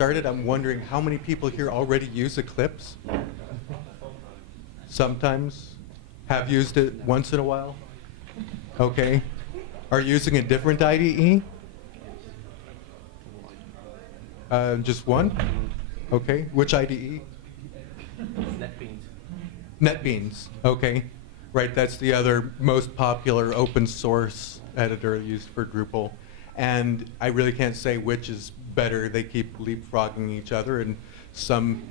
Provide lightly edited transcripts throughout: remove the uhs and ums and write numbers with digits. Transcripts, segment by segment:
Started, I'm wondering how many people here already use Eclipse? Sometimes? Have used it once in a while? Okay. Are you using a different IDE? Just one? Okay. Which IDE? NetBeans. NetBeans. Okay. Right, that's the other most popular open source editor used for Drupal. And I really can't say which is better. They keep leapfrogging each other, and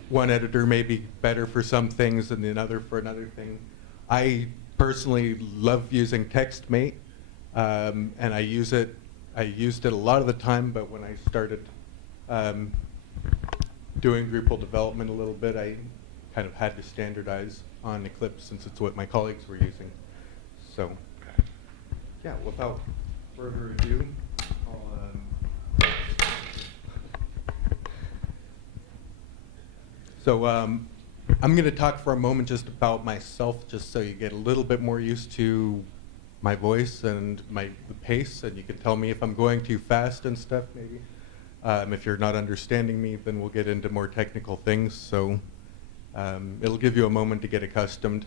one editor may be better for some things and another for another thing. I personally love using TextMate, and I used it a lot of the time, but when I started doing Drupal development a little bit, I kind of had to standardize on Eclipse since it's what my colleagues were using. So, yeah, without further ado, I'm going to talk for a moment just about myself, just so you get a little bit more used to my voice and the pace, and you can tell me if I'm going too fast and stuff, maybe. If you're not understanding me, then we'll get into more technical things. So it'll give you a moment to get accustomed.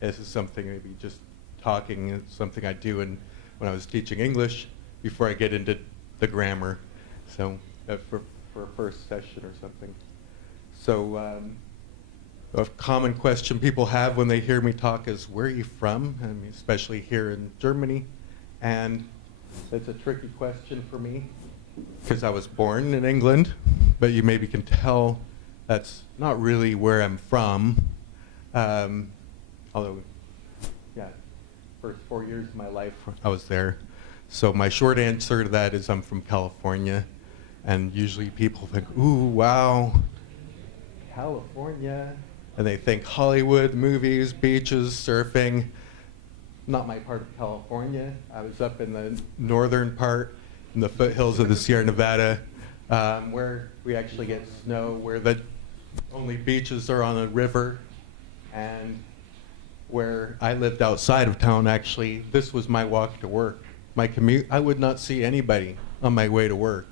This is something maybe just talking is something I do when I was teaching English before I get into the grammar. So for a first session or something. So a common question people have when they hear me talk is, where are you from? I mean, especially here in Germany. And it's a tricky question for me because I was born in England, but you maybe can tell that's not really where I'm from. Although, yeah, first 4 years of my life I was there. So my short answer to that is I'm from California. And usually people think, ooh, wow, California, and they think Hollywood, movies, beaches, surfing. Not my part of California. I was up in the northern part, in the foothills of the Sierra Nevada, where we actually get snow, where the only beaches are on a river, and where I lived outside of town, actually. This was my walk to work. My commute, I would not see anybody on my way to work.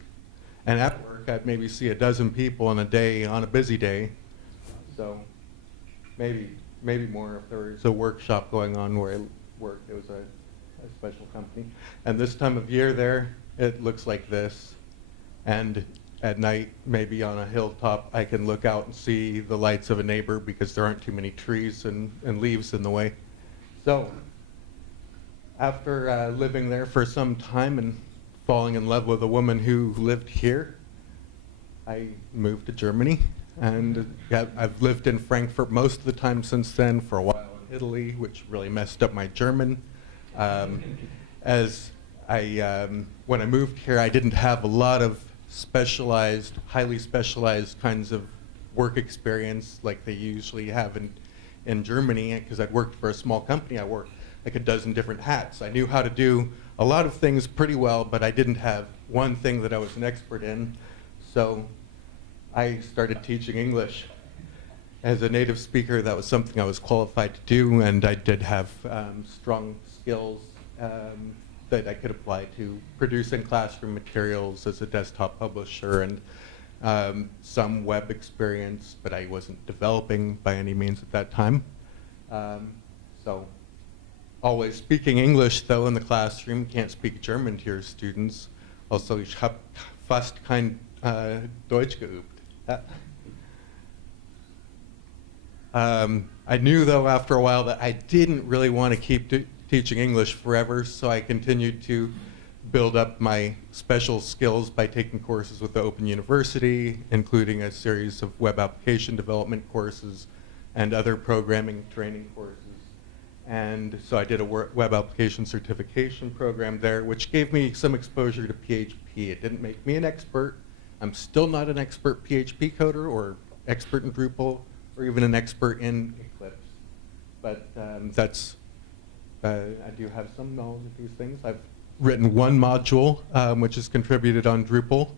And at work, I'd maybe see a dozen people in a day, on a busy day. So maybe more if there was a workshop going on where I worked. It was a special company. And this time of year there, it looks like this. And at night, maybe on a hilltop, I can look out and see the lights of a neighbor because there aren't too many trees and leaves in the way. So after living there for some time and falling in love with a woman who lived here, I moved to Germany, and I've lived in Frankfurt most of the time since then, for a while in Italy, which really messed up my German. When I moved here, I didn't have a lot of highly specialized kinds of work experience like they usually have in Germany, because I'd worked for a small company. I worked like a dozen different hats. I knew how to do a lot of things pretty well, but I didn't have one thing that I was an expert in. So I started teaching English. As a native speaker, that was something I was qualified to do, and I did have strong skills that I could apply to producing classroom materials as a desktop publisher, and some web experience, but I wasn't developing by any means at that time. So always speaking English, though, in the classroom. Can't speak German to your students. Also, ich habe fast kein Deutsch geübt. I knew, though, after a while that I didn't really want to keep teaching English forever, so I continued to build up my special skills by taking courses with the Open University, including a series of web application development courses and other programming training courses. And so I did a web application certification program there, which gave me some exposure to PHP. It didn't make me an expert. I'm still not an expert PHP coder or expert in Drupal or even an expert in Eclipse. But I do have some knowledge of these things. I've written one module, which is contributed on Drupal.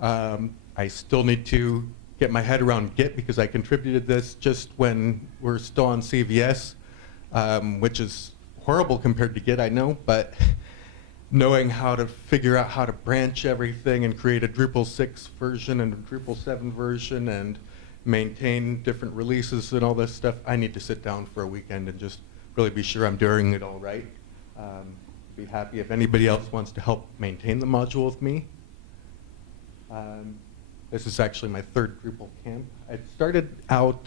I still need to get my head around Git because I contributed this just when we're still on CVS. Which is horrible compared to Git, I know, but knowing how to figure out how to branch everything and create a Drupal 6 version and a Drupal 7 version and maintain different releases and all this stuff, I need to sit down for a weekend and just really be sure I'm doing it all right. Be happy if anybody else wants to help maintain the module with me. This is actually my third Drupal camp. I started out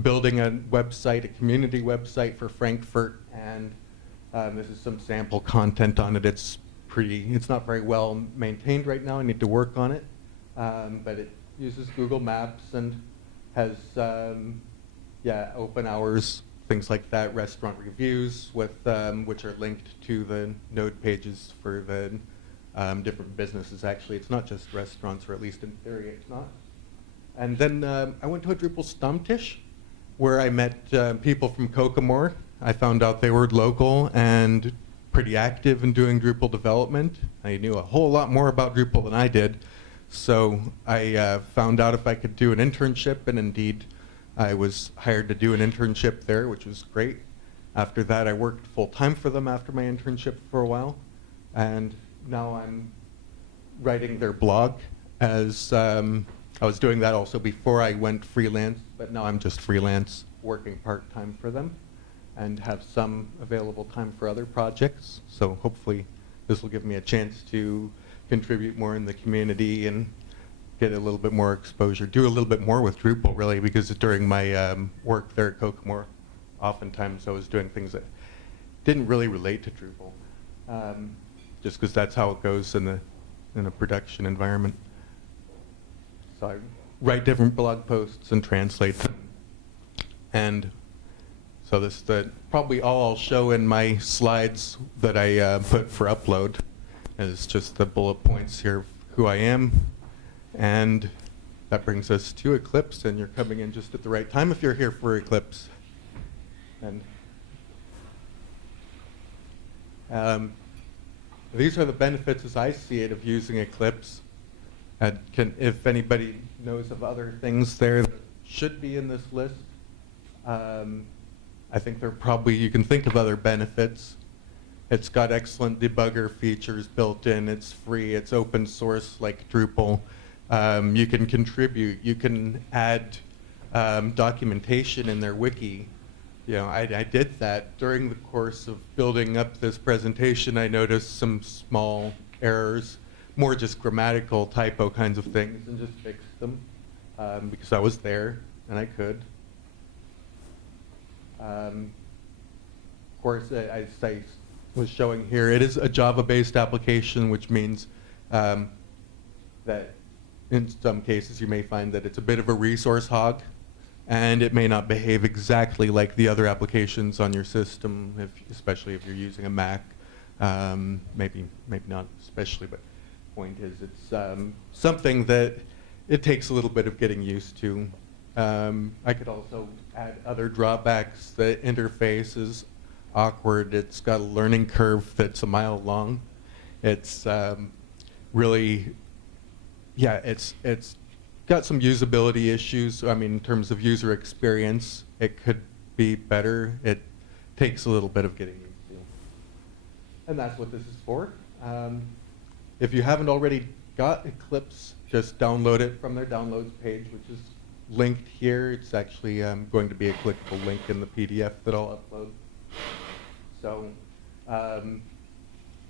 building a website, a community website for Frankfurt, and this is some sample content on it. It's not very well maintained right now. I need to work on it, but it uses Google Maps and has open hours, things like that, restaurant reviews with which are linked to the node pages for the different businesses. Actually, it's not just restaurants, or at least in theory it's not. And then I went to a Drupal Stammtisch where I met people from Kokomor. I found out they were local and pretty active in doing Drupal development. I knew a whole lot more about Drupal than I did. So I found out if I could do an internship, and indeed I was hired to do an internship there, which was great. After that, I worked full-time for them after my internship for a while, and now I'm writing their blog. As I was doing that also before I went freelance, but now I'm just freelance, working part-time for them, and have some available time for other projects. So hopefully this will give me a chance to contribute more in the community and get a little bit more exposure, do a little bit more with Drupal, really, because during my work there at Kokomor, oftentimes I was doing things that didn't really relate to Drupal, just because that's how it goes in a production environment. So I write different blog posts and translate them. And so this probably all I'll show in my slides that I put for upload is just the bullet points here of who I am. And that brings us to Eclipse, and you're coming in just at the right time if you're here for Eclipse. And these are the benefits as I see it of using Eclipse. If anybody knows of other things there that should be in this list, I think you can think of other benefits. It's got excellent debugger features built in. It's free. It's open source like Drupal. You can contribute. You can add documentation in their wiki. You know, I did that during the course of building up this presentation. I noticed some small errors, more just grammatical typo kinds of things, and just fixed them because I was there and I could. Of course, as I was showing here, it is a Java-based application, which means that in some cases you may find that it's a bit of a resource hog, and it may not behave exactly like the other applications on your system, especially if you're using a Mac. Maybe not especially, but the point is it's something that it takes a little bit of getting used to. I could also add other drawbacks. The interface is awkward. It's got a learning curve that's a mile long. It's really, it's got some usability issues. I mean, in terms of user experience, it could be better. It takes a little bit of getting used to. And that's what this is for. If you haven't already got Eclipse, just download it from their downloads page, which is linked here. It's actually going to be a clickable link in the PDF that I'll upload. So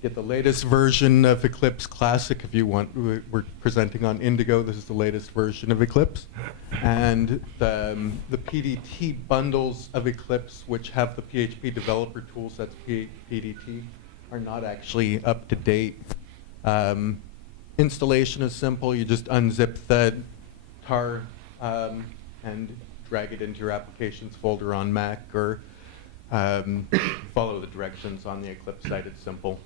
get the latest version of Eclipse Classic if you want. We're presenting on Indigo. This is the latest version of Eclipse. And the PDT bundles of Eclipse, which have the PHP developer tools, that's PDT, are not actually up to date. Installation is simple. You just unzip the tar and drag it into your applications folder on Mac, or follow the directions on the Eclipse site. It's simple.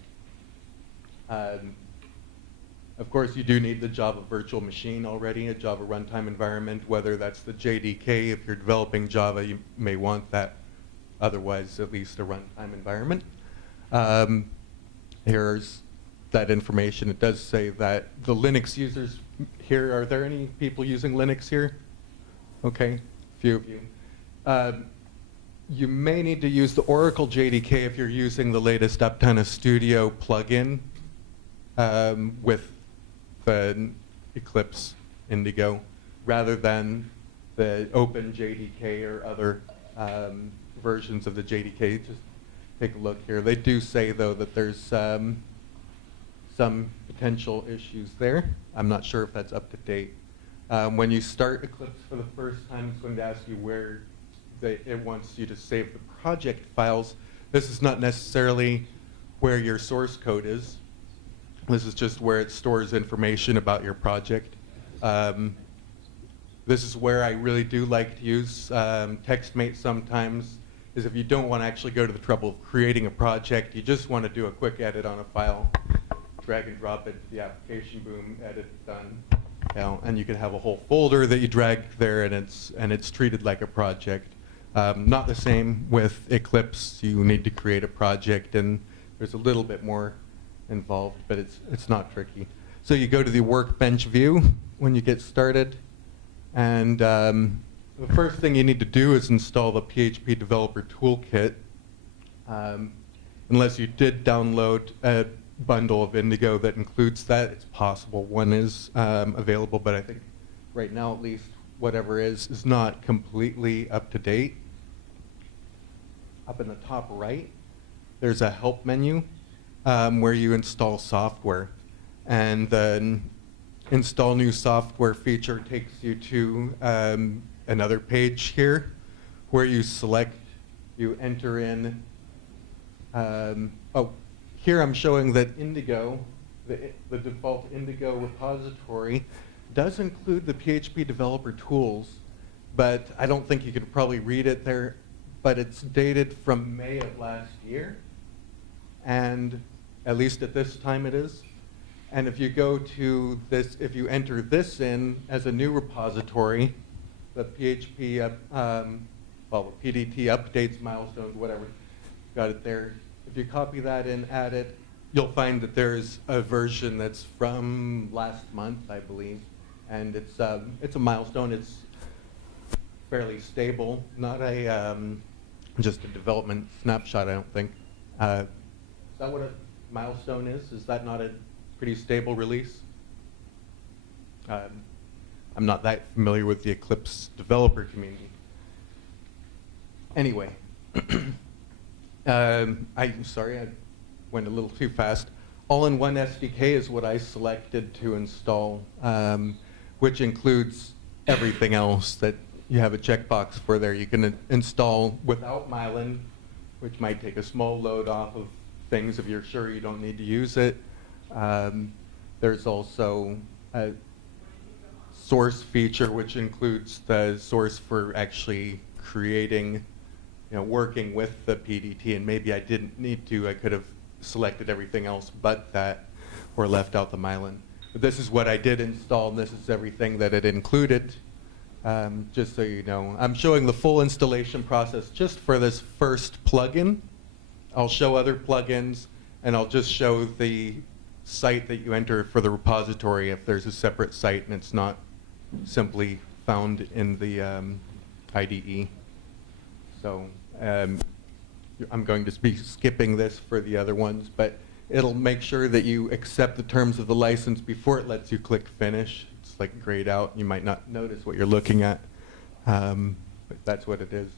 Of course, you do need the Java virtual machine already, a Java runtime environment, whether that's the JDK. If you're developing Java, you may want that. Otherwise, at least a runtime environment. Here's that information. It does say that the Linux users here, are there any people using Linux here? Okay, a few of you. You may need to use the Oracle JDK if you're using the latest Aptana Studio plugin with the Eclipse Indigo, rather than the open JDK or other versions of the JDK. Just take a look here. They do say, though, that there's some potential issues there. I'm not sure if that's up to date. When you start Eclipse for the first time, it's going to ask you where it wants you to save the project files. This is not necessarily where your source code is. This is just where it stores information about your project. This is where I really do like to use TextMate sometimes, is if you don't want to actually go to the trouble of creating a project, you just want to do a quick edit on a file, drag and drop it to the application, boom, edit, done. You know, and you can have a whole folder that you drag there, and it's treated like a project. Not the same with Eclipse. You need to create a project, and there's a little bit more involved, but it's not tricky. So you go to the Workbench view when you get started, and the first thing you need to do is install the PHP Developer Toolkit. Unless you did download a bundle of Indigo that includes that, it's possible one is available, but I think right now at least whatever is not completely up to date. Up in the top right, there's a help menu where you install software. And the install new software feature takes you to another page here where you enter in, here I'm showing that Indigo, the default Indigo repository, does include the PHP developer tools, but I don't think you could probably read it there, but it's dated from May of last year, and at least at this time it is. And if you go to this, if you enter this in as a new repository, the PHP, well, the PDT updates, milestones, whatever, got it there. If you copy that in, add it, you'll find that there's a version that's from last month, I believe, and it's a milestone. It's fairly stable, not a just a development snapshot, I don't think. Is that what a milestone is? Is that not a pretty stable release? I'm not that familiar with the Eclipse developer community. Anyway, I'm sorry, I went a little too fast. All-in-one SDK is what I selected to install, which includes everything else that you have a checkbox for there. You can install without Myelin, which might take a small load off of things if you're sure you don't need to use it. There's also a source feature, which includes the source for actually creating, working with the PDT. And maybe I didn't need to. I could have selected everything else but that, or left out the Myelin. But this is what I did install, and this is everything that it included. Just so you know, I'm showing the full installation process just for this first plugin. I'll show other plugins, and I'll just show the site that you enter for the repository if there's a separate site and it's not simply found in the IDE. So I'm going to be skipping this for the other ones, but it'll make sure that you accept the terms of the license before it lets you click finish. It's like grayed out. You might not notice what you're looking at, but that's what it is.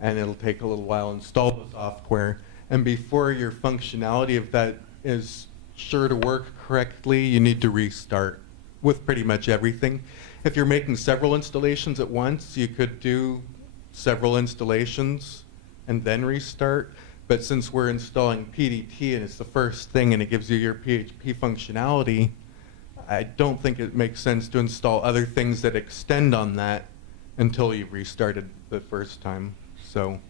And it'll take a little while to install the software. And before your functionality of that is sure to work correctly, you need to restart with pretty much everything. If you're making several installations at once, you could do several installations and then restart. But since we're installing PDT and it's the first thing and it gives you your PHP functionality, I don't think it makes sense to install other things that extend on that until you've restarted the first time. So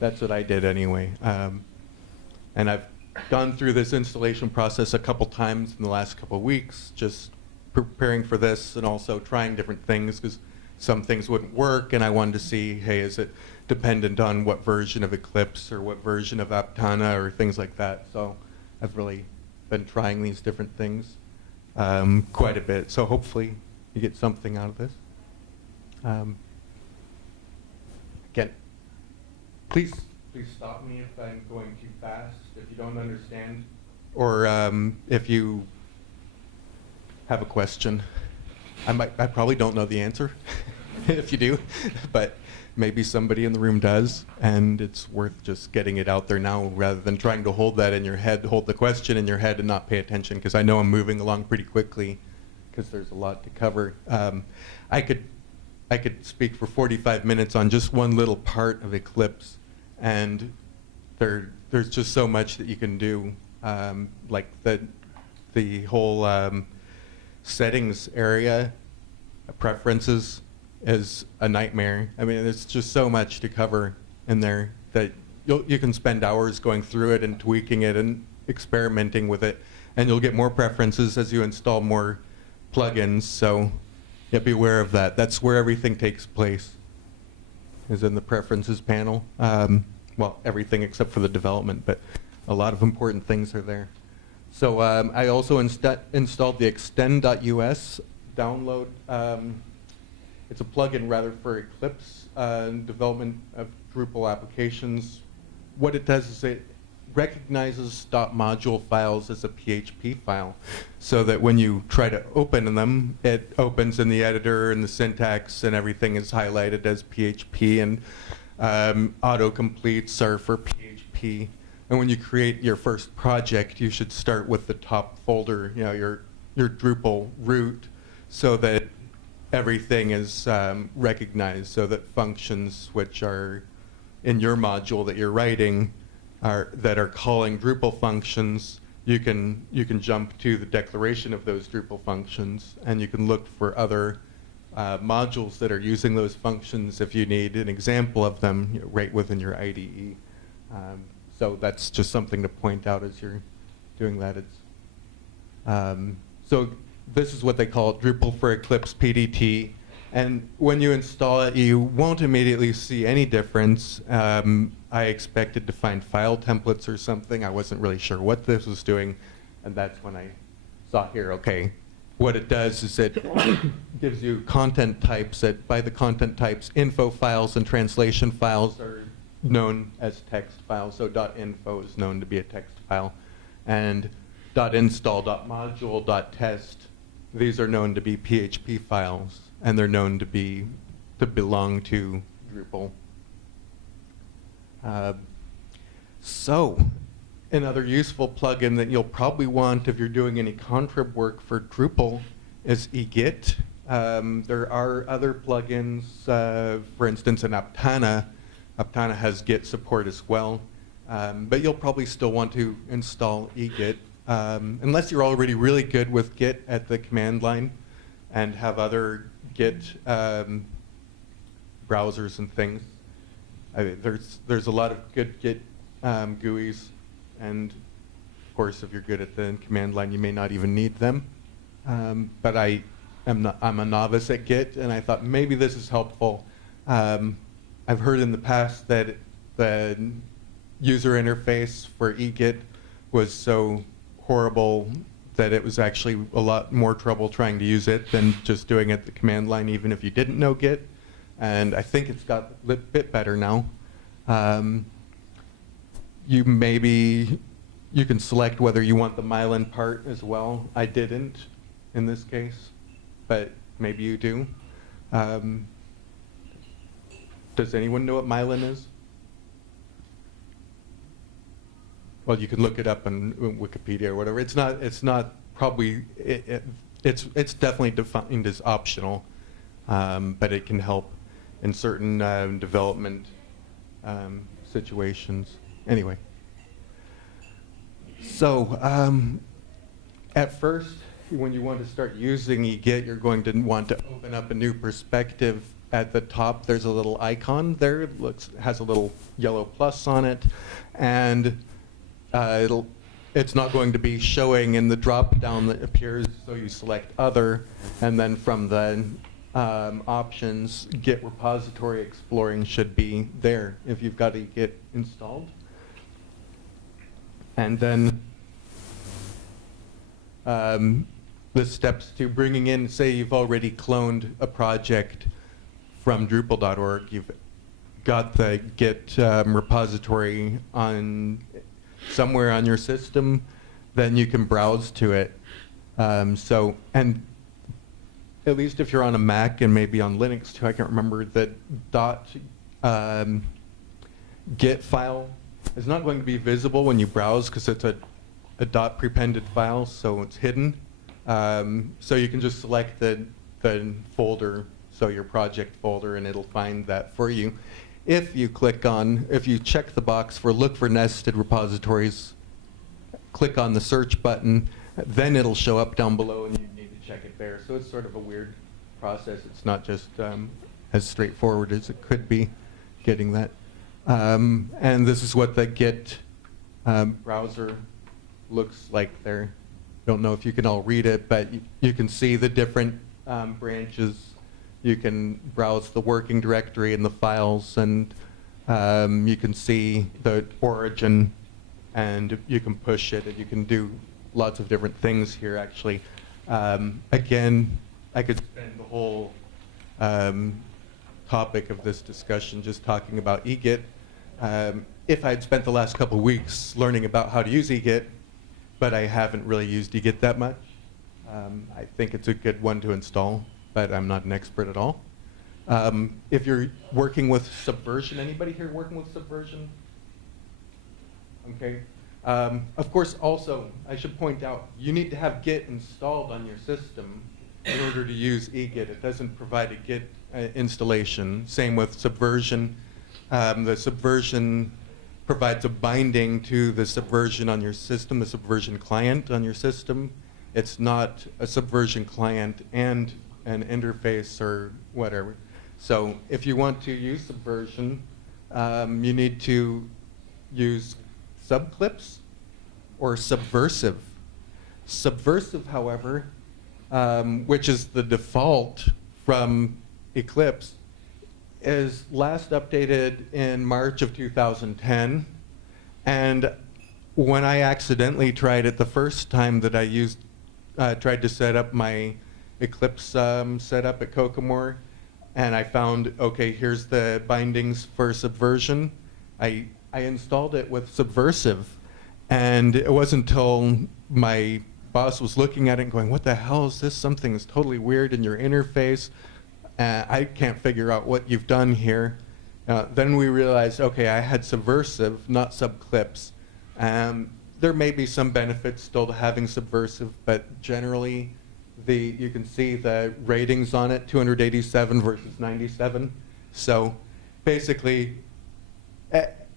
that's what I did anyway. And I've gone through this installation process a couple times in the last couple of weeks, just preparing for this and also trying different things, because some things wouldn't work, and I wanted to see, hey, is it dependent on what version of Eclipse or what version of Aptana or things like that. So I've really been trying these different things quite a bit. So hopefully you get something out of this. Again, please stop me if I'm going too fast, if you don't understand, or if you have a question. I probably don't know the answer if you do, but maybe somebody in the room does, and it's worth just getting it out there now rather than trying to hold that in your head, hold the question in your head and not pay attention, because I know I'm moving along pretty quickly because there's a lot to cover. I could speak for 45 minutes on just one little part of Eclipse, and there's just so much that you can do, like the whole settings area, preferences is a nightmare. I mean, there's just so much to cover in there that you can spend hours going through it and tweaking it and experimenting with it, and you'll get more preferences as you install more plugins. So yeah, be aware of that. That's where everything takes place, is in the preferences panel. Well, everything except for the development, but a lot of important things are there. So I also installed the extend.us download. It's a plugin rather for Eclipse development of Drupal applications. What it does is it recognizes .module files as a PHP file, so that when you try to open them, it opens in the editor and the syntax and everything is highlighted as PHP, and autocompletes are for PHP. And when you create your first project, you should start with the top folder, you know, your Drupal root, so that everything is recognized, so that functions which are in your module that you're writing that are calling Drupal functions, you can jump to the declaration of those Drupal functions, and you can look for other modules that are using those functions if you need an example of them, you know, right within your IDE. So that's just something to point out as you're doing that. So this is what they call Drupal for Eclipse PDT. And when you install it, you won't immediately see any difference. I expected to find file templates or something. I wasn't really sure what this was doing. And that's when I saw here, okay, what it does is it gives you content types. That by the content types, info files and translation files are known as text files. So .info is known to be a text file. And .install, .module, .test, these are known to be PHP files, and they're known to belong to Drupal. So another useful plugin that you'll probably want if you're doing any contrib work for Drupal is eGit. There are other plugins, for instance, in Aptana. Aptana has Git support as well, but you'll probably still want to install eGit. Unless you're already really good with Git at the command line and have other Git browsers and things. I mean, there's a lot of good Git GUIs, and of course, if you're good at the command line, you may not even need them. But I'm a novice at Git, and I thought maybe this is helpful. I've heard in the past that the user interface for eGit was so horrible that it was actually a lot more trouble trying to use it than just doing it the command line, even if you didn't know Git. And I think it's got a bit better now. You can select whether you want the myelin part as well. I didn't in this case, but maybe you do. Does anyone know what myelin is? Well, you can look it up on Wikipedia or whatever. It's not probably, it's definitely defined as optional, but it can help in certain development situations. Anyway, so at first, when you want to start using eGit, you're going to want to open up a new perspective. At the top, there's a little icon there. It has a little yellow plus on it, and it's not going to be showing in the drop-down that appears, so you select Other, and then from the options, Git repository exploring should be there if you've got a Git installed. And then the steps to bringing in, say you've already cloned a project from Drupal.org, you've got the Git repository on somewhere on your system, then you can browse to it. And at least if you're on a Mac and maybe on Linux too, I can't remember, the .git file is not going to be visible when you browse because it's a dot prepended file, so it's hidden. So you can just select the folder, so your project folder, and it'll find that for you. If you check the box for look for nested repositories, click on the search button, then it'll show up down below and you need to check it there. So it's sort of a weird process. It's not just as straightforward as it could be getting that. And this is what the Git browser looks like there. Don't know if you can all read it, but you can see the different branches. You can browse the working directory and the files, and you can see the origin, and you can push it, and you can do lots of different things here, actually. Again, I could spend the whole topic of this discussion just talking about eGit. If I'd spent the last couple weeks learning about how to use eGit, but I haven't really used eGit that much. I think it's a good one to install, but I'm not an expert at all. If you're working with Subversion, anybody here working with Subversion? Okay. Of course, also, I should point out, you need to have Git installed on your system in order to use eGit. It doesn't provide a Git installation. Same with Subversion. The Subversion provides a binding to the Subversion on your system, the Subversion client on your system. It's not a Subversion client and an interface or whatever. So if you want to use Subversion, you need to use Subclips or Subversive. Subversive, however, which is the default from Eclipse, is last updated in March of 2010. And when I accidentally tried it the first time that I tried to set up my Eclipse setup at Kokomore, and I found, okay, here's the bindings for Subversion. I installed it with Subversive, and it wasn't until my boss was looking at it and going, what the hell is this? Something is totally weird in your interface. I can't figure out what you've done here. Then we realized, okay, I had Subversive, not Subclips. There may be some benefits still to having Subversive, but generally, you can see the ratings on it, 287 versus 97. So basically,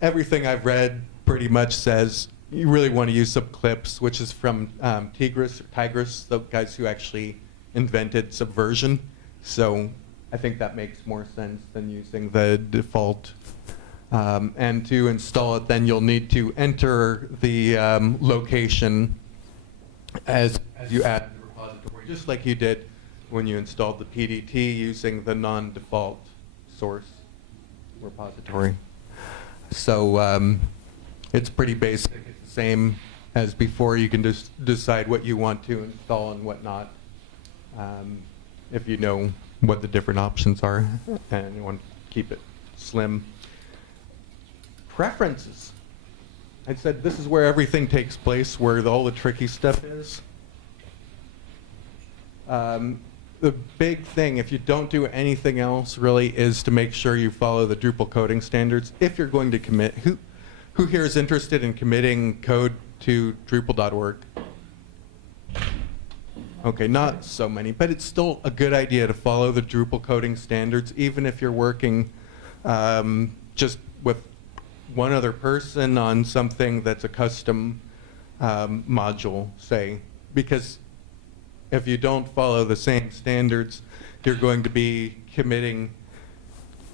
everything I've read pretty much says you really want to use Subclips, which is from Tigris, the guys who actually invented Subversion. So I think that makes more sense than using the default. And to install it, then you'll need to enter the location as you add the repository, just like you did when you installed the PDT using the non-default source repository. So it's pretty basic. It's the same as before. You can just decide what you want to install and what not, if you know what the different options are and you want to keep it slim. Preferences. I said this is where everything takes place, where all the tricky stuff is. The big thing, if you don't do anything else, really, is to make sure you follow the Drupal coding standards. If you're going to commit, who here is interested in committing code to Drupal.org? Okay, not so many, but it's still a good idea to follow the Drupal coding standards, even if you're working just with one other person on something that's a custom module, say, because if you don't follow the same standards, you're going to be committing,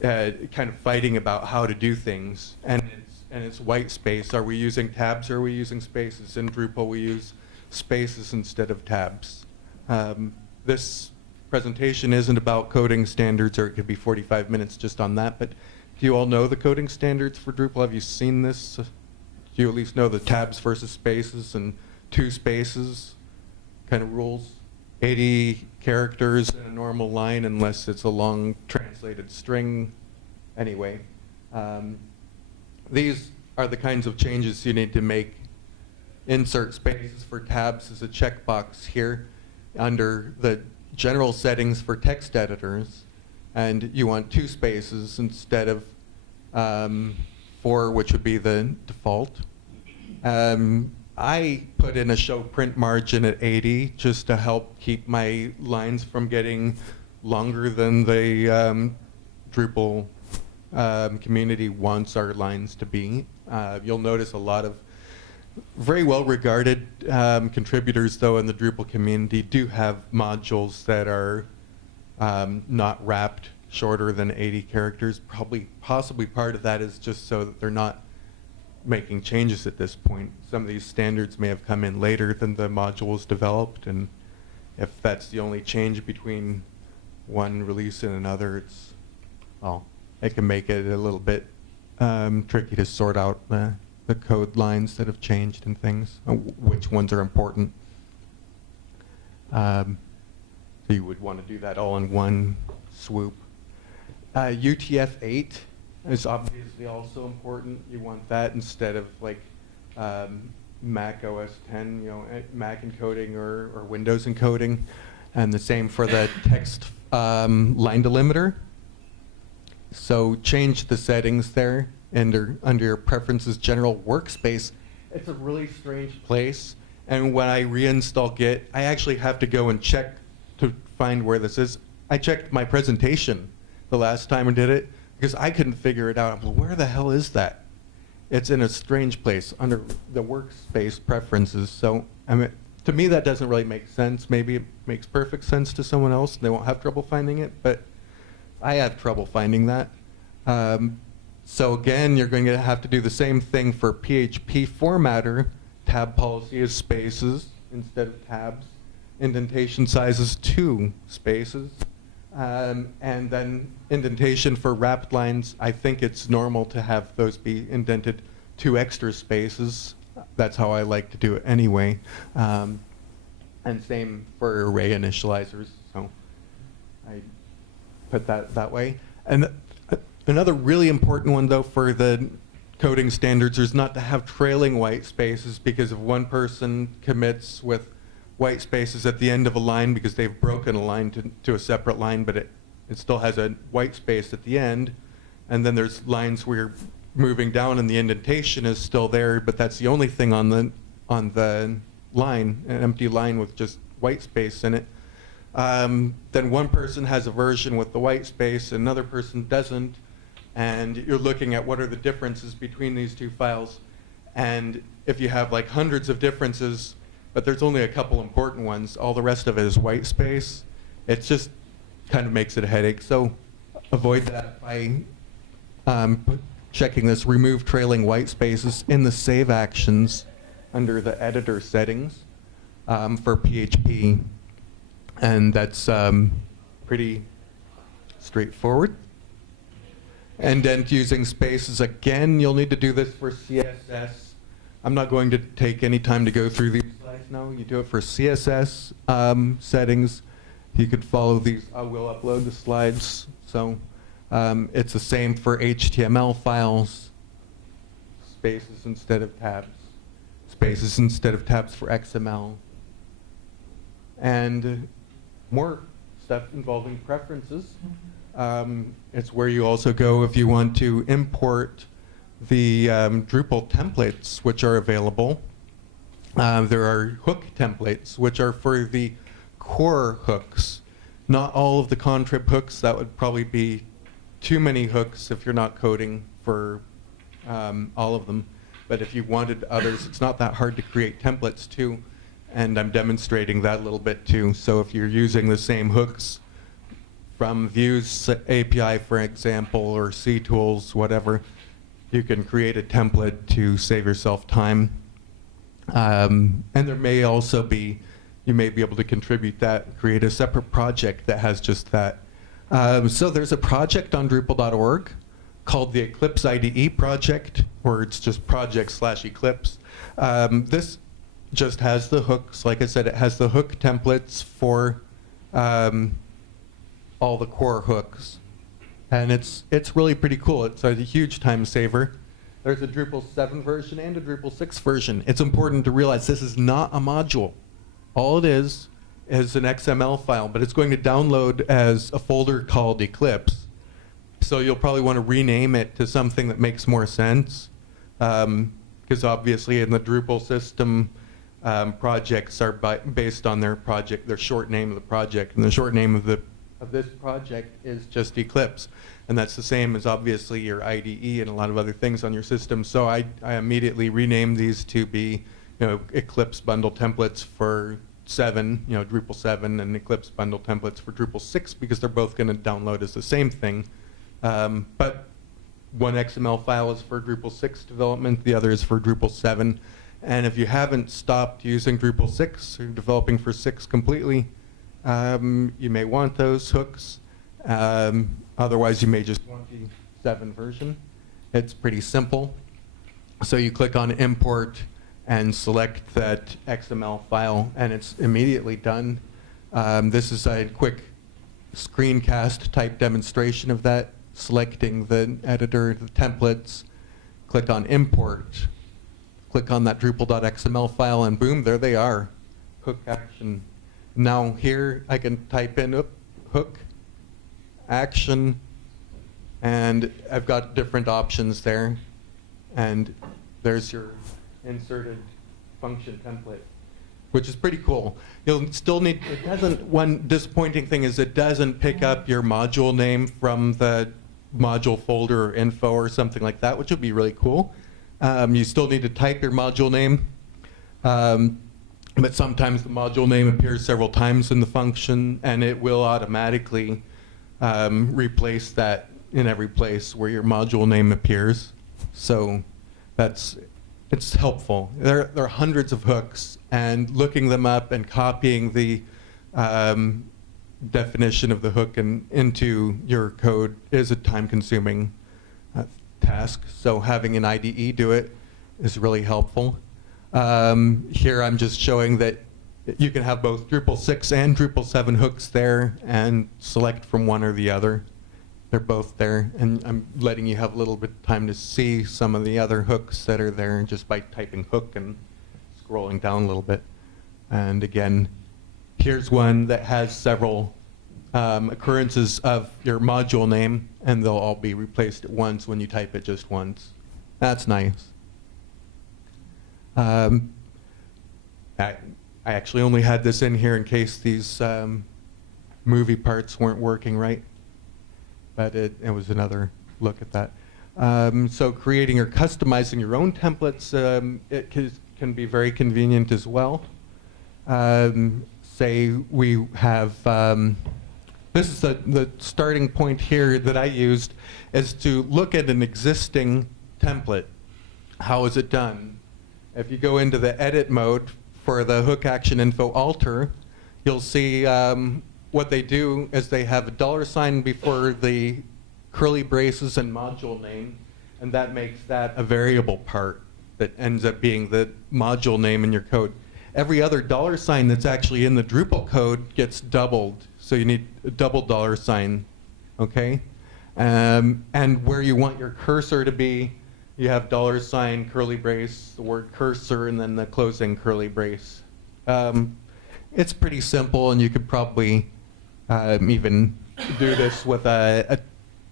kind of fighting about how to do things, and it's white space. Are we using tabs or are we using spaces? In Drupal, we use spaces instead of tabs. This presentation isn't about coding standards, or it could be 45 minutes just on that, but do you all know the coding standards for Drupal? Have you seen this? Do you at least know the tabs versus spaces and two spaces kind of rules? 80 characters in a normal line unless it's a long translated string. Anyway, These are the kinds of changes you need to make. Insert spaces for tabs is a checkbox here under the general settings for text editors, and you want 2 spaces instead of 4, which would be the default. I put in a show print margin at 80 just to help keep my lines from getting longer than the Drupal community wants our lines to be. You'll notice a lot of very well-regarded contributors, though, in the Drupal community do have modules that are not wrapped shorter than 80 characters. Possibly part of that is just so that they're not making changes at this point. Some of these standards may have come in later than the module was developed, and if that's the only change between one release and another, it can make it a little bit tricky to sort out the code lines that have changed and things, which ones are important. So you would want to do that all in one swoop. UTF-8 is obviously also important. You want that instead of like Mac OS 10, Mac encoding or Windows encoding. And the same for the text line delimiter. So change the settings there under your preferences general workspace. It's a really strange place. And when I reinstall Git, I actually have to go and check to find where this is. I checked my presentation the last time I did it because I couldn't figure it out. I'm like, where the hell is that? It's in a strange place under the workspace preferences. So I mean, to me, that doesn't really make sense. Maybe it makes perfect sense to someone else. They won't have trouble finding it, but I have trouble finding that. So again, you're going to have to do the same thing for PHP formatter. Tab policy is spaces instead of tabs. Indentation size is 2 spaces. And then indentation for wrapped lines, I think it's normal to have those be indented 2 extra spaces. That's how I like to do it anyway. And same for array initializers, so I put that way. And another really important one, though, for the coding standards is not to have trailing white spaces, because if one person commits with white spaces at the end of a line because they've broken a line to a separate line, but it still has a white space at the end, and then there's lines where you're moving down and the indentation is still there, but that's the only thing on the line, an empty line with just white space in it. Then one person has a version with the white space, another person doesn't, and you're looking at what are the differences between these 2 files. And if you have like hundreds of differences, but there's only a couple important ones, all the rest of it is white space, it just kind of makes it a headache. So avoid that by checking this remove trailing white spaces in the save actions under the editor settings for PHP. And that's pretty straightforward. And then using spaces, again, you'll need to do this for CSS. I'm not going to take any time to go through these slides now. You do it for CSS settings. You could follow these. I will upload the slides. So it's the same for HTML files. Spaces instead of tabs. Spaces instead of tabs for XML. And more stuff involving preferences. It's where you also go if you want to import the Drupal templates which are available. There are hook templates which are for the core hooks. Not all of the contrib hooks. That would probably be too many hooks if you're not coding for all of them. But if you wanted others, it's not that hard to create templates too. And I'm demonstrating that a little bit too. So if you're using the same hooks from Views API, for example, or CTools, whatever, you can create a template to save yourself time. And there may also be, you may be able to contribute that, create a separate project that has just that. So there's a project on Drupal.org called the Eclipse IDE project, or it's just project/Eclipse. This just has the hooks. Like I said, it has the hook templates for all the core hooks. And it's really pretty cool. It's a huge time saver. There's a Drupal 7 version and a Drupal 6 version. It's important to realize this is not a module. All it is an XML file, but it's going to download as a folder called Eclipse. So you'll probably want to rename it to something that makes more sense, because obviously in the Drupal system, projects are based on their short name of the project, and the short name of this project is just Eclipse, and that's the same as obviously your IDE and a lot of other things on your system. So I immediately renamed these to be, Eclipse bundle templates for 7, Drupal 7, and Eclipse bundle templates for Drupal 6, because they're both going to download as the same thing. But one XML file is for Drupal 6 development, the other is for Drupal 7. And if you haven't stopped using Drupal 6 or developing for 6 completely, you may want those hooks. Otherwise, you may just want the 7 version. It's pretty simple. So you click on Import and select that XML file, and it's immediately done. This is a quick screencast type demonstration of that, selecting the editor, the templates, click on Import, click on that Drupal.xml file, and boom, there they are, hook action. Now here I can type in hook action, and I've got different options there, and there's your inserted function template, which is pretty cool. You'll still need, one disappointing thing is it doesn't pick up your module name from the module folder or info or something like that, which would be really cool. You still need to type your module name, but sometimes the module name appears several times in the function, and it will automatically replace that in every place where your module name appears. So it's helpful. There are hundreds of hooks, and looking them up and copying the definition of the hook into your code is a time-consuming task. So having an IDE do it is really helpful. Here I'm just showing that you can have both Drupal 6 and Drupal 7 hooks there and select from one or the other. They're both there, and I'm letting you have a little bit of time to see some of the other hooks that are there just by typing hook and scrolling down a little bit. And again, here's one that has several occurrences of your module name, and they'll all be replaced at once when you type it just once. That's nice. I actually only had this in here in case these movie parts weren't working right, but it was another look at that. So creating or customizing your own templates, it can be very convenient as well. Say we have, this is the starting point here that I used, is to look at an existing template. How is it done? If you go into the edit mode for the hook action info alter, you'll see what they do is they have a $sign before the curly braces and module name, and that makes that a variable part that ends up being the module name in your code. Every other $sign that's actually in the Drupal code gets doubled, so you need a double $sign, okay? And where you want your cursor to be, you have $, curly brace, the word cursor, and then the closing curly brace. It's pretty simple, and you could probably even do this with a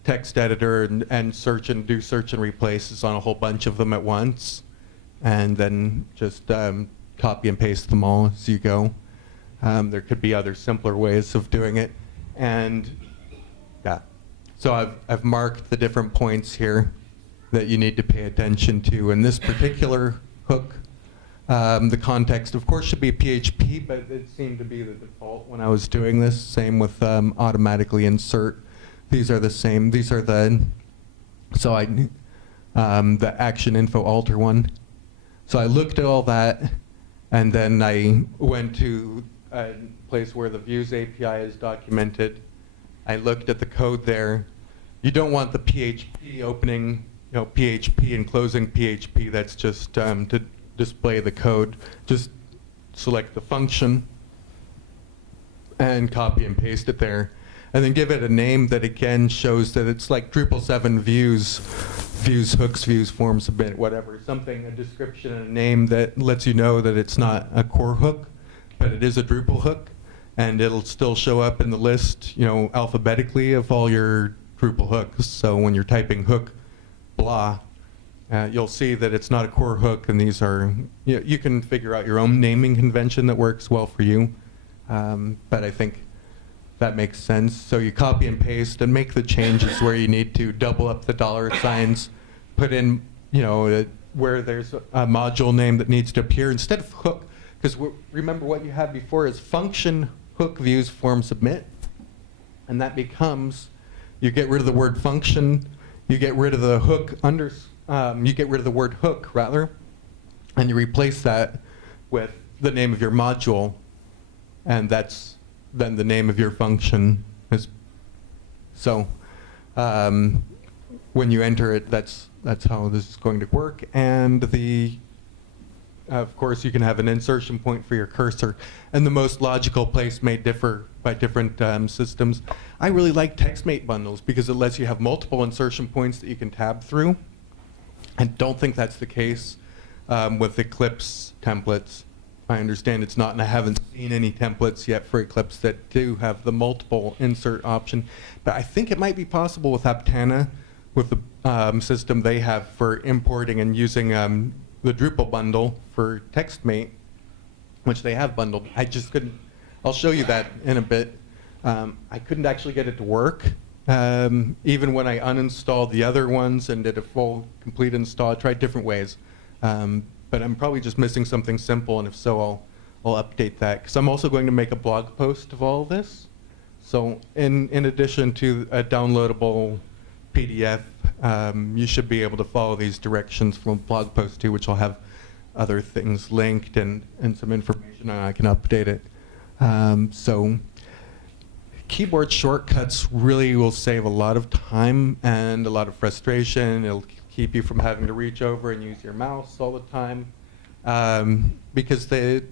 text editor and search and do search and replaces on a whole bunch of them at once, and then just copy and paste them all as you go. There could be other simpler ways of doing it, and yeah. So I've marked the different points here that you need to pay attention to. In this particular hook, the context, of course, should be PHP, but it seemed to be the default when I was doing this. Same with automatically insert. These are the same. These are the, so the action info alter one. So I looked at all that, and then I went to a place where the views API is documented. I looked at the code there. You don't want the PHP opening, PHP and closing PHP. That's just to display the code. Just select the function and copy and paste it there. and then give it a name that again shows that it's like Drupal 7 views, hooks, views, forms, submit, whatever, something, a description and a name that lets you know that it's not a core hook, but it is a Drupal hook, and it'll still show up in the list, you know, alphabetically of all your Drupal hooks. So when you're typing hook, blah, you'll see that it's not a core hook, and these are, you can figure out your own naming convention that works well for you, but I think that makes sense. So you copy and paste and make the changes where you need to, double up the $signs, put in, you know, where there's a module name that needs to appear instead of hook, because remember what you had before is function, hook, views, form, submit, and that becomes, you get rid of the word function, you get rid of the hook you get rid of the word hook rather, and you replace that with the name of your module, and that's then the name of your function. So when you enter it, that's how this is going to work. And of course, you can have an insertion point for your cursor, and the most logical place may differ by different systems. I really like TextMate bundles because it lets you have multiple insertion points that you can tab through. I don't think that's the case with Eclipse templates. I understand it's not, and I haven't seen any templates yet for Eclipse that do have the multiple insert option. But I think it might be possible with Aptana, with the system they have for importing and using the Drupal bundle for TextMate, which they have bundled. I just couldn't, I'll show you that in a bit. I couldn't actually get it to work. Even when I uninstalled the other ones and did a full, complete install, I tried different ways. But I'm probably just missing something simple, and if so, I'll update that. Because I'm also going to make a blog post of all this. So in addition to a downloadable PDF, you should be able to follow these directions from a blog post too, which will have other things linked and some information, and I can update it. So keyboard shortcuts really will save a lot of time and a lot of frustration. It'll keep you from having to reach over and use your mouse all the time, because there's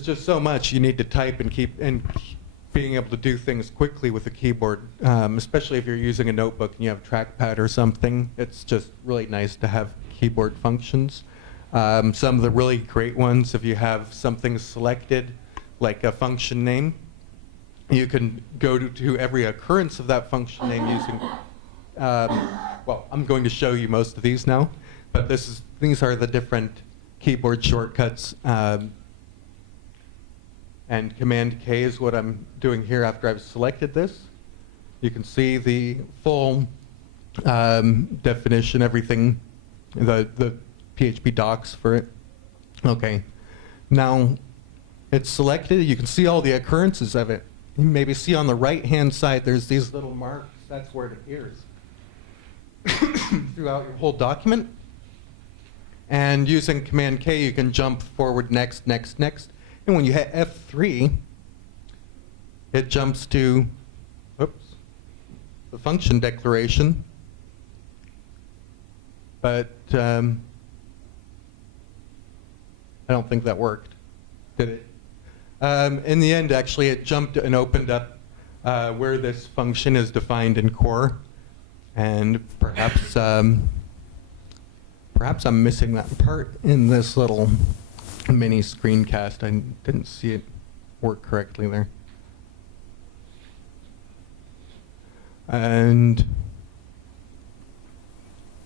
just so much you need to type and being able to do things quickly with a keyboard, especially if you're using a notebook and you have a trackpad or something. It's just really nice to have keyboard functions. Some of the really great ones, if you have something selected, like a function name, you can go to every occurrence of that function name using, well, I'm going to show you most of these now, but these are the different keyboard shortcuts. And Command K is what I'm doing here after I've selected this. You can see the full definition, everything, the PHP docs for it. Okay, now it's selected. You can see all the occurrences of it. You maybe see on the right-hand side there's these little marks. That's where it appears throughout your whole document. And using Command K, you can jump forward, next, next, next. And when you hit F3, it jumps to, oops, the function declaration. But I don't think that worked, did it? In the end, actually, it jumped and opened up where this function is defined in core. And perhaps perhaps I'm missing that part in this little mini screencast. I didn't see it work correctly there. And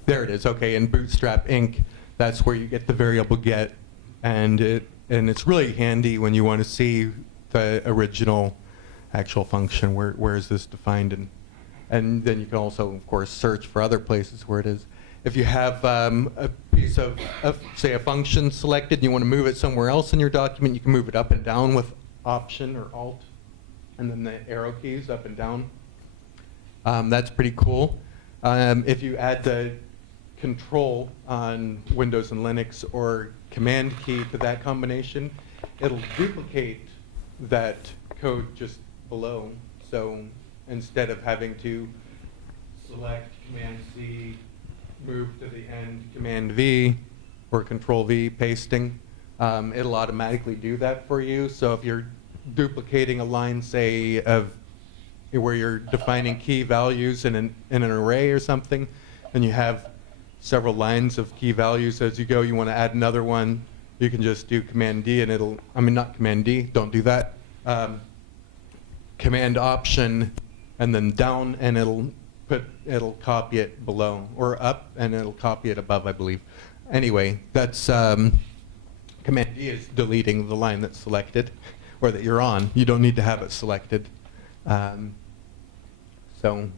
there it is. Okay, in Bootstrap Inc., that's where you get the variable get, and it's really handy when you want to see the original actual function. Where is this defined? And then you can also, of course, search for other places where it is. If you have a piece of, say, a function selected and you want to move it somewhere else in your document, you can move it up and down with Option or Alt, and then the arrow keys up and down. That's pretty cool. If you add the Control on Windows and Linux or Command key to that combination, it'll duplicate that code just below. So instead of having to select Command C, move to the end, Command V, or Control V, pasting, it'll automatically do that for you. So if you're duplicating a line, say, of where you're defining key values in an array or something, and you have several lines of key values as you go, you want to add another one, you can just do Command D and it'll, I mean not Command D, don't do that. Command Option and then down, and it'll copy it below, or up and it'll copy it above, I believe. Anyway, that's Command D is deleting the line that's selected or that you're on. You don't need to have it selected. So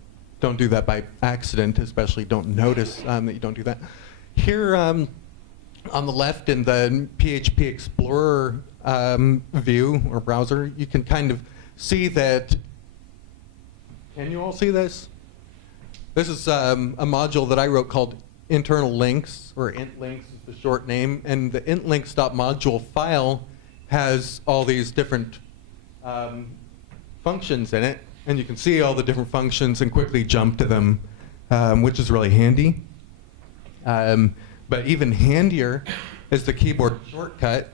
don't do that by accident, especially don't notice that you don't do that. Here on the left in the PHP Explorer view or browser, you can kind of see that. Can you all see this? This is a module that I wrote called internal links, or int links is the short name, and the intlinks.module file has all these different functions in it, and you can see all the different functions and quickly jump to them, which is really handy. But even handier is the keyboard shortcut,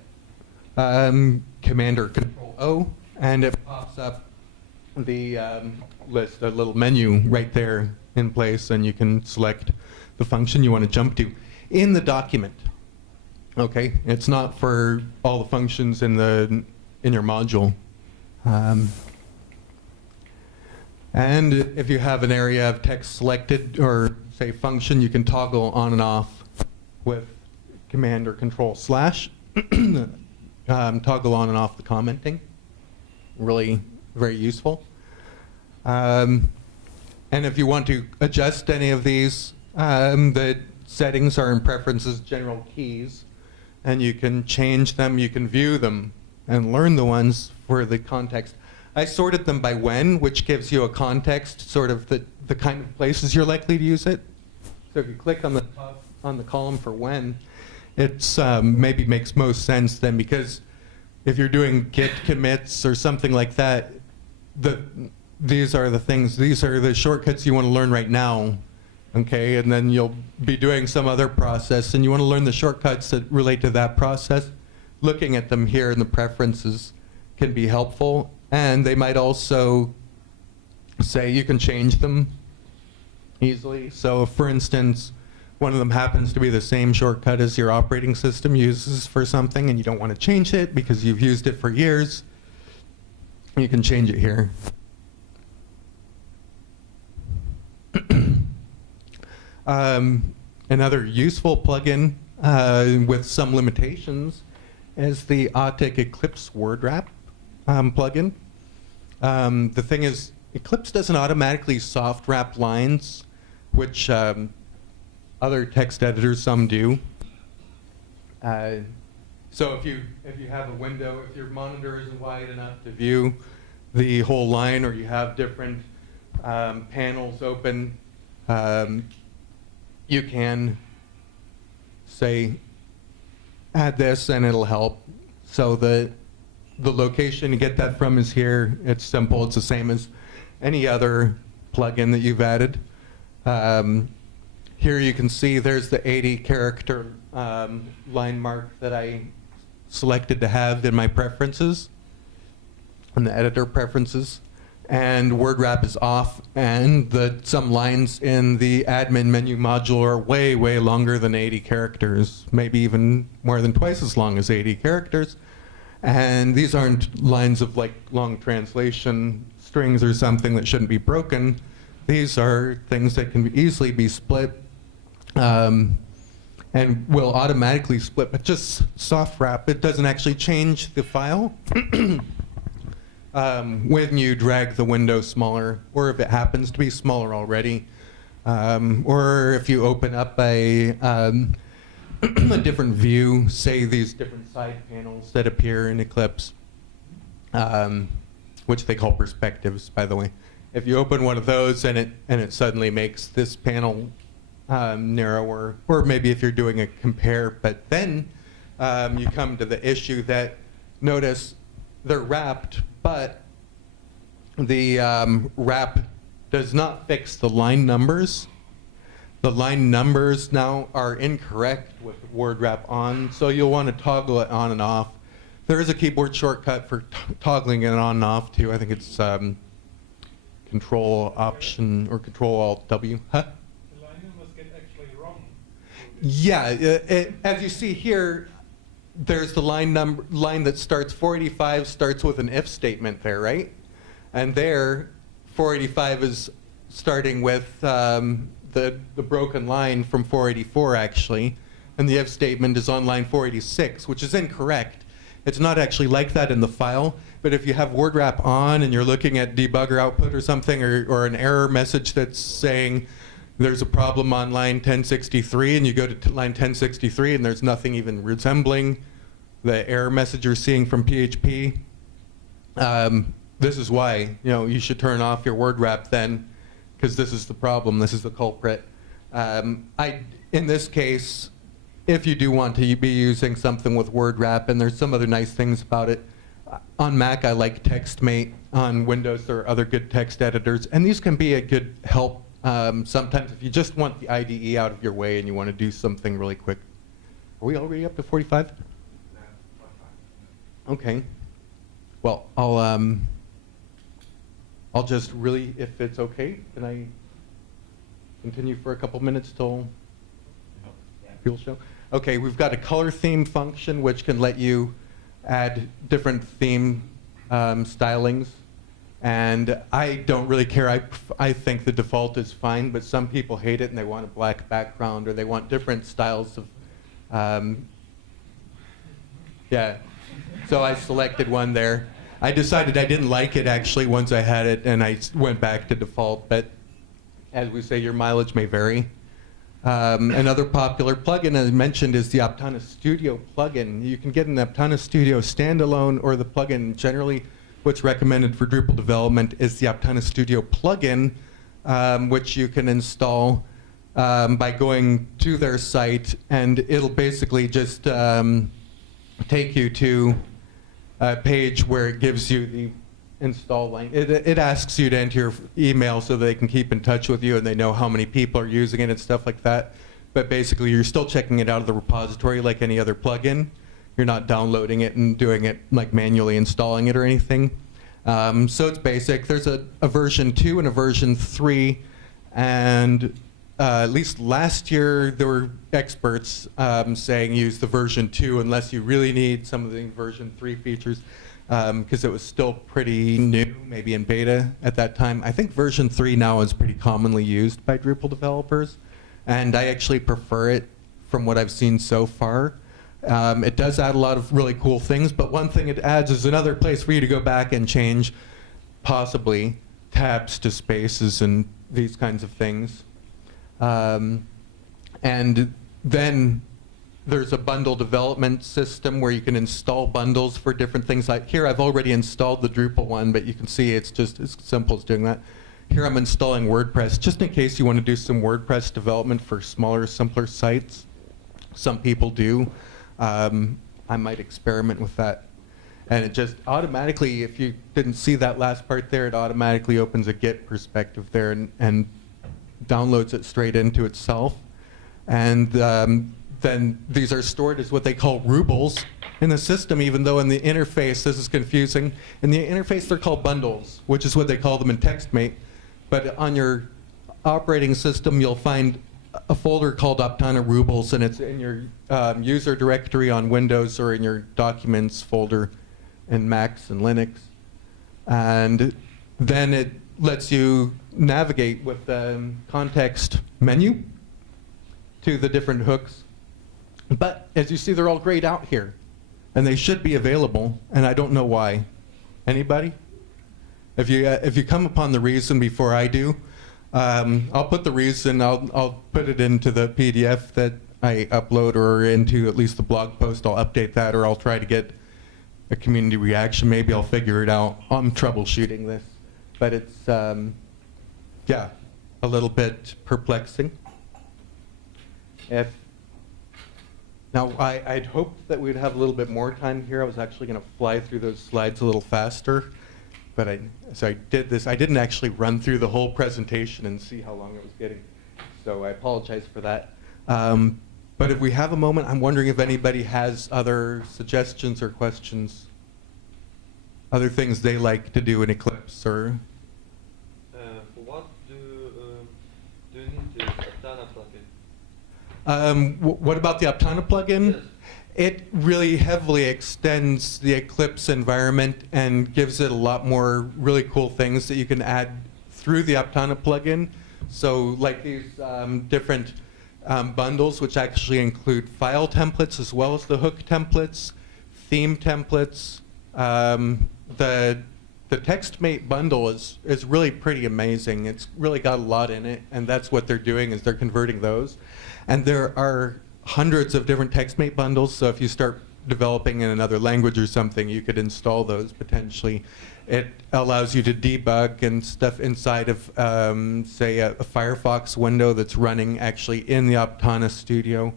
Command or Control O, and it pops up the list, a little menu right there in place, and you can select the function you want to jump to in the document. Okay, it's not for all the functions in your module. And if you have an area of text selected, or say function, you can toggle on and off with Command or Control slash. Toggle on and off the commenting. Really very useful. And if you want to adjust any of these, the settings are in Preferences, General Keys, and you can change them, you can view them, and learn the ones for the context. I sorted them by when, which gives you a context, sort of the kind of places you're likely to use it. So if you click on the top, on the column for when, it's maybe makes most sense then, because if you're doing git commits or something like that, these are the things, these are the shortcuts you want to learn right now, okay? And then you'll be doing some other process, and you want to learn the shortcuts that relate to that process. Looking at them here in the preferences can be helpful, and they might also say you can change them easily. So if, for instance, one of them happens to be the same shortcut as your operating system uses for something, and you don't want to change it because you've used it for years, you can change it here. Another useful plugin with some limitations is the Autic Eclipse word wrap plugin. The thing is, Eclipse doesn't automatically soft wrap lines, which other text editors, some do. So if you have a window, if your monitor isn't wide enough to view the whole line, or you have different panels open, you can say add this and it'll help. So the location to get that from is here. It's simple. It's the same as any other plugin that you've added. Here you can see there's the 80 character line mark that I selected to have in my preferences, in the editor preferences. And word wrap is off, and some lines in the admin menu module are way, way longer than 80 characters, maybe even more than twice as long as 80 characters. And these aren't lines of like long translation strings or something that shouldn't be broken. These are things that can easily be split and will automatically split, but just soft wrap. It doesn't actually change the file. When you drag the window smaller, or if it happens to be smaller already, or if you open up a different view, say these different side panels that appear in Eclipse, which they call perspectives, by the way. If you open one of those and it suddenly makes this panel narrower, or maybe if you're doing a compare, but then you come to the issue that, notice they're wrapped, but the wrap does not fix the line numbers. The line numbers now are incorrect with word wrap on, so you'll want to toggle it on and off. There is a keyboard shortcut for toggling it on and off too. I think it's Control Option or Control Alt W. Huh? The line must get actually wrong. Yeah, as you see here, there's the line that starts 485 starts with an if statement there, right? And there, 485 is starting with the broken line from 484 actually, and the if statement is on line 486, which is incorrect. It's not actually like that in the file, but if you have word wrap on and you're looking at debugger output or something, or an error message that's saying there's a problem on line 1063, and you go to line 1063 and there's nothing even resembling the error message you're seeing from PHP, this is why you should turn off your word wrap then, because this is the problem, this is the culprit. In this case, if you do want to be using something with word wrap, and there's some other nice things about it. On Mac, I like TextMate. On Windows, there are other good text editors, and these can be a good help sometimes if you just want the IDE out of your way and you want to do something really quick. Are we already up to 45? Okay. Well, I'll just really, if it's okay, can I continue for a couple minutes till people show? Okay, we've got a color theme function which can let you add different theme stylings. And I don't really care. I think the default is fine, but some people hate it and they want a black background or they want different styles of, yeah. So I selected one there. I decided I didn't like it actually once I had it, and I went back to default, but as we say, your mileage may vary. Another popular plugin I mentioned is the Aptana Studio plugin. You can get an Aptana Studio standalone or the plugin. Generally, what's recommended for Drupal development is the Aptana Studio plugin, which you can install by going to their site, and it'll basically just take you to a page where it gives you the install link. It asks you to enter your email so they can keep in touch with you and they know how many people are using it and stuff like that. But basically, you're still checking it out of the repository like any other plugin. You're not downloading it and doing it like manually installing it or anything. So it's basic. There's a version 2 and a version 3, and at least last year there were experts saying use the version 2 unless you really need some of the version 3 features, because it was still pretty new, maybe in beta at that time. I think version 3 now is pretty commonly used by Drupal developers, and I actually prefer it from what I've seen so far. It does add a lot of really cool things, but one thing it adds is another place for you to go back and change, possibly, tabs to spaces and these kinds of things. And then there's a bundle development system where you can install bundles for different things. Like here, I've already installed the Drupal one, but you can see it's just as simple as doing that. Here I'm installing WordPress, just in case you want to do some WordPress development for smaller, simpler sites. Some people do. I might experiment with that. And it just automatically, if you didn't see that last part there, it automatically opens a Git perspective there and downloads it straight into itself. And then these are stored as what they call rubles in the system, even though in the interface, this is confusing. In the interface, they're called bundles, which is what they call them in TextMate. But on your operating system, you'll find a folder called Aptana Rubles, and it's in your user directory on Windows or in your documents folder in Macs and Linux. And then it lets you navigate with the context menu to the different hooks. But as you see, they're all grayed out here, and they should be available, and I don't know why. Anybody? If you come upon the reason before I do, I'll put the reason, I'll put it into the PDF that I upload, or into at least the blog post. I'll update that, or I'll try to get a community reaction. Maybe I'll figure it out. I'm troubleshooting this, but it's, yeah, a little bit perplexing. Now, I'd hoped that we'd have a little bit more time here. I was actually going to fly through those slides a little faster, but so I did this. I didn't actually run through the whole presentation and see how long it was getting, so I apologize for that. But if we have a moment, I'm wondering if anybody has other suggestions or questions, other things they like to do in Eclipse, or For what do you need the Aptana plugin? what about the Aptana plugin? Yes. It really heavily extends the Eclipse environment and gives it a lot more really cool things that you can add through the Aptana plugin. So like these different bundles, which actually include file templates as well as the hook templates, theme templates. The TextMate bundle is really pretty amazing. It's really got a lot in it, and that's what they're doing is they're converting those. And there are hundreds of different TextMate bundles, so if you start developing in another language or something, you could install those potentially. It allows you to debug and stuff inside of, say, a Firefox window that's running actually in the Aptana Studio.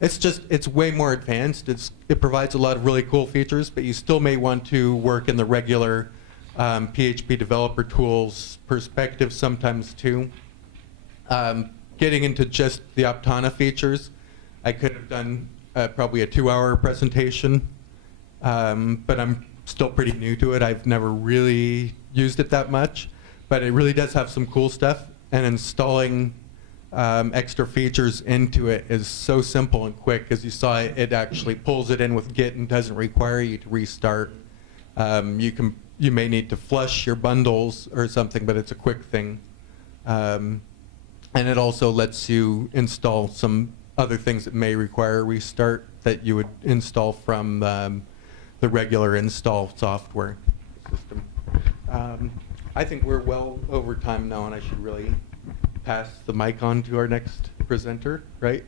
It's way more advanced. It provides a lot of really cool features, but you still may want to work in the regular PHP developer tools perspective sometimes too. Getting into just the Aptana features, I could have done probably a 2-hour presentation, but I'm still pretty new to it. I've never really used it that much, but it really does have some cool stuff, and installing extra features into it is so simple and quick. As you saw, it actually pulls it in with Git and doesn't require you to restart. You may need to flush your bundles or something, but it's a quick thing. And it also lets you install some other things that may require a restart that you would install from the regular install software system. I think we're well over time now, and I should really pass the mic on to our next presenter, right?